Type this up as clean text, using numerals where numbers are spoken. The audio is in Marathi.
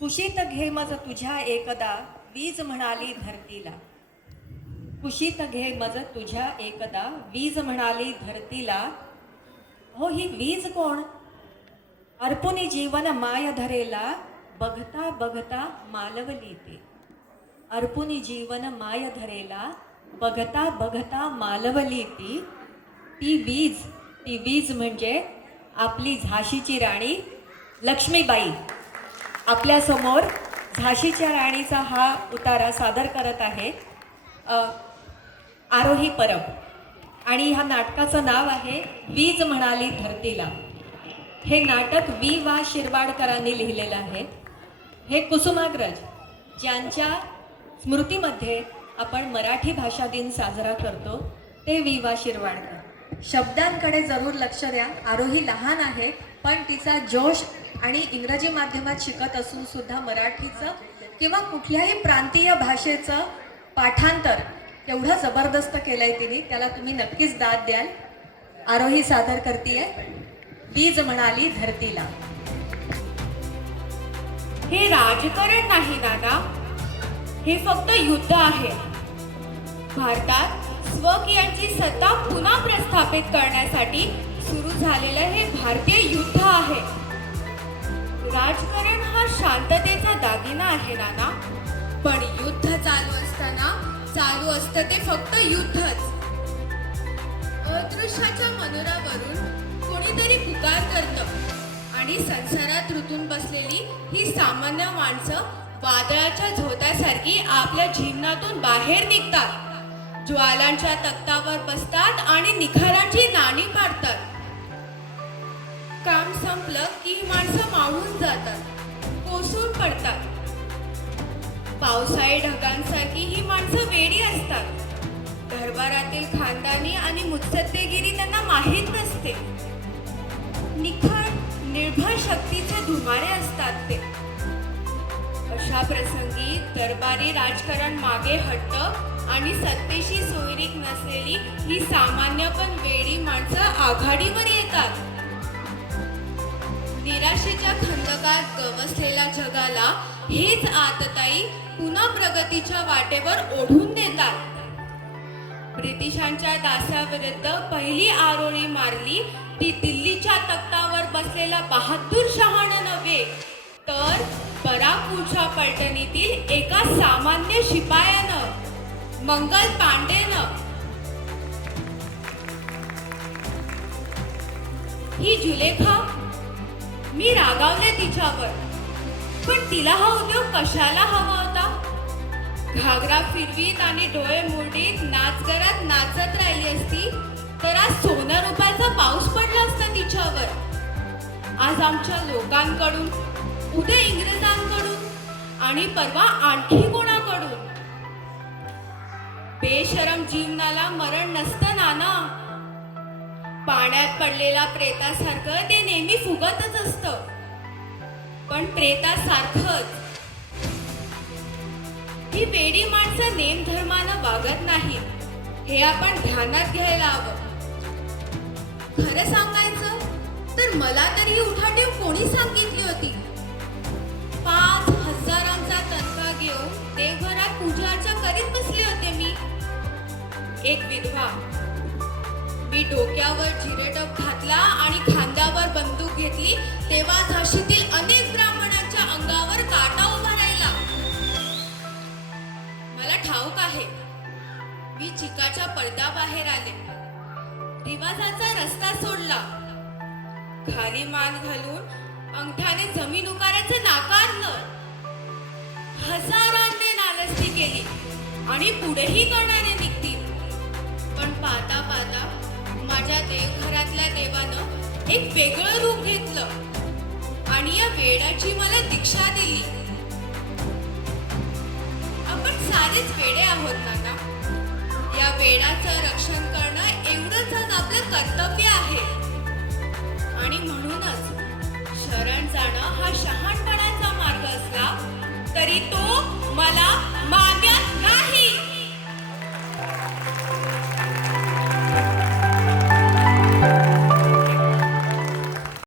कुशीत घे मज तुझ्या एकदा वीज म्हणाली धरतीला. कुशीत घे मज तुझ्या एकदा वीज म्हणाली धरतीला. हो ही वीज कोण? अर्पुनी जीवन माय धरेला बघता बघता मालवली ती. अर्पुनी जीवन माय धरेला बघता बघता मालवली ती. ती वीज म्हणजे आपली झाशीची राणी लक्ष्मीबाई. आपल्यासमोर झाशीच्या राणीचा हा उतारा सादर करत आहे आरोही परब. आणि ह्या नाटकाचं नाव आहे वीज म्हणाली धरतीला. हे नाटक वि वा शिरवाडकरांनी लिहिलेलं आहे. हे कुसुमाग्रज ज्यांच्या स्मृतीमध्ये आपण मराठी भाषा दिन साजरा करतो ते वि वा शिरवाडकर. शब्दांकडे जरूर लक्ष द्या. आरोही लहान आहे पण तिचा जोश आणि इंग्रजी माध्यमात शिकत असून सुद्धा मराठीचं किंवा कुठल्याही प्रांतीय भाषेचं पाठांतर एवढं जबरदस्त केलंय तिने. त्याला तुम्ही नक्कीच दाद द्याल. आरोही सादर करतीये वीज म्हणाली धरतीला. हे राजकारण नाही दादा, हे फक्त युद्ध आहे. भारतात स्वकीयांची सत्ता पुन्हा प्रस्थापित करण्यासाठी सुरू झालेलं हे भारतीय युद्ध आहे. राजकारण हा शांततेचा दागिना आहे नाना, पण युद्ध चालू असताना चालू असतं ते फक्त युद्धच. अदृश्याच्या मनोरावरून कोणीतरी पुकार करतं आणि संसारात रुतून बसलेली ही सामान्य माणसं वादळाच्या झोतासारखी आपल्या जीवनातून बाहेर निघतात. ज्वालांच्या तख्तावर बसतात आणि निखारांची नाणी काढतात. काम संपलं की ही माणसं मावळून जातात, कोसळून पडतात. पावसाळी ढगांसारखी ही माणसं वेडी असतात. दरबारातील खानदानी आणि मुत्सद्देगिरी त्यांना माहीत नसते. निखार निर्भय शक्तीचे धुमारे असतात ते. अशा प्रसंगी दरबारी राजकारण मागे हटतं आणि सत्तेशी सोयरीक नसलेली ही सामान्य पण वेडी माणसं आघाडीवर येतात. निराशेच्या खंदकात गवसलेल्या जगाला हेच आतताई पुन्हा प्रगतीच्या वाटेवर ओढून देतात. ब्रिटिशांच्या दासाविरुद्ध पहिली आरोळी मारली ती दिल्लीच्या तख्तावर बसलेला बहादूर शहानं नव्हे, तर बराकपूरच्या पलटणीतील एका सामान्य शिपायानं, मंगल पांडेनं. ही जुलेखा, मी रागावले तिच्यावर, पण तिला हा उद्योग कशाला हवा होता? घागरा फिरवीत आणि डोळे मुरडीत नाचगरात नाचत राहिली असती तर आज सोन्या रुपयाचा पाऊस पडला असता तिच्यावर. आज आमच्या लोकांकडून, उद्या इंग्रजांकडून आणि परवा आणखी कोणाकडून. बेशरम जीवनाला मरण नसतं नाना. पाण्यात पडलेला प्रेतासारखं ते नेहमी फुगतच असतं, पण प्रेतासारखंच. ही वेडी माणसं नेमधर्मानं वागत नाहीत हे आपण ध्यानात घ्यायला हवं. खरं सांगायचं तर मला तरी ही उठाठेव कोणी सांगितली होती? 5,000चा तनखा घेऊन देवघरात पूजा अर्चा करीत बसले होते मी, एक विधवा. मी डोक्यावर जिरेटप घातला आणि खांद्यावर बंदूक घेतली तेव्हा झाशीतील अनेक ब्राह्मणांच्या अंगावर काटा उभा राहिला. मला ठाऊक आहे, मी चिकाच्या पडद्याबाहेर आले, रिवाजाचा रस्ता सोडला, खाली मान घालून अंगठ्याने जमीन उकारायचं नाकारलं. हजारांनी नालस्ती केली आणि पुढेही करणारे निघतील. पण पाहता पाहता माझ्या देवघरातल्या देवानं एक वेगळं रूप घेतलं आणि या वेड्याची मला दीक्षा दिली. आपण सारेच वेडे आहोत नाना. या वेडाचं रक्षण करणं एवढंच आज आपलं कर्तव्य आहे. आणि म्हणूनच शरण जाणं हा शहा